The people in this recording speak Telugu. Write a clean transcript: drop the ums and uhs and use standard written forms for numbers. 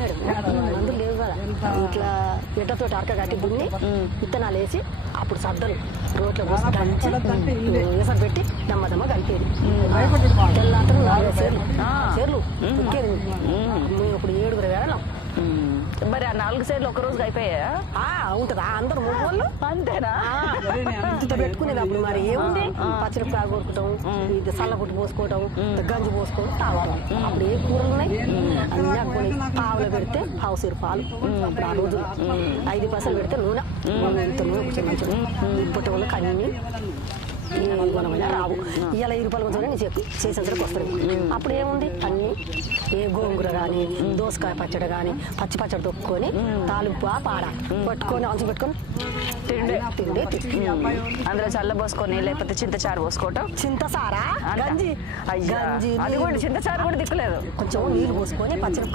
మేడం మందులు లేవు కదా ఇట్లా ఎడ్డతో అరక కట్టి దున్ని విత్తనాలు వేసి అప్పుడు సద్దలు రోట్లో పోసి దంచి వేసలు పెట్టి దమ్మ కలిపేది తెల్లాంతరం 4 సేర్లు ఉక్కేది మేము ఇప్పుడు 7 వేళం. మరి ఆ 4 సేర్లు ఒక రోజుకి అయిపోయా ఉంటదా అందరు మొగోళ్ళు అంతేనా ఇంత పెట్టుకునేది అప్పుడు మరి ఏముంది పచ్చడి ప్రాగు కొట్టుకుంటాం ఇది సల్ల పుట్టు పోసుకోవటం గంజి పోసుకోవడం తావాలి అప్పుడు ఏ కూరలు ఉన్నాయి అన్నీ అక్కుని పావులో పెడితే పావుసేరు పాలు అప్పుడు ఆ రోజు 5 పైసలు పెడితే నూనె ఇంత నూనె కొంచెం మంచిది ఇప్పటి వాళ్ళకి అన్ని మనమైనా రావు ఇలా 10 రూపాయలు కొంచెం నేను చేసేసరికి వస్తుంది అప్పుడు ఏముంది అన్ని ఏ గోంగూర కానీ దోసకాయ పచ్చడి కానీ పచ్చి పచ్చడి తొక్కుని తాలింపు పాడ పట్టుకొని అంచు పెట్టుకొని తిండి అందులో చల్ల పోసుకొని లేకపోతే చింతచారు పోసుకోవటం చింతసారా గంజి అది కూడా చింతచారు కూడా దిక్కులేదు కొంచెం నీళ్ళు పోసుకొని పచ్చడి